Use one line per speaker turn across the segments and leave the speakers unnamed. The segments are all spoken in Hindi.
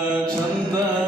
아, 전반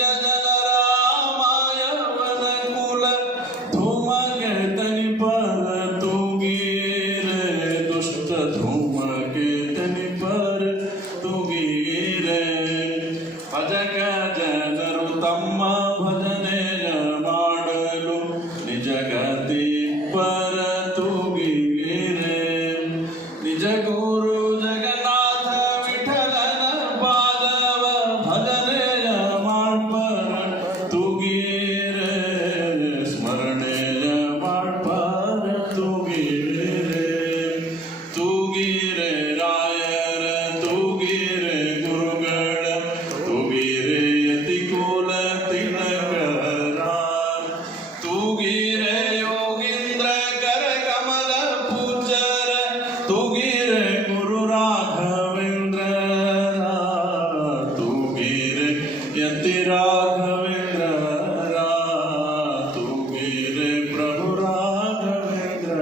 यति राघवेन्द्र रा तू मेरे प्रभु राघवेन्द्र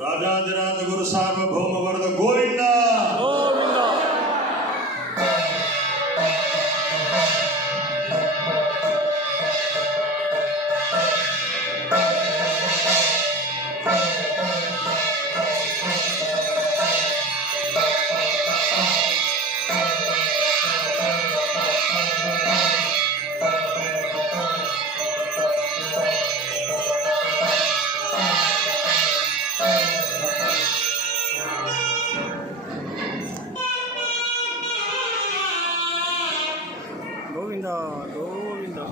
राजाधिराज गुरु सार्वभौम वर्ग गो
罗云的罗云的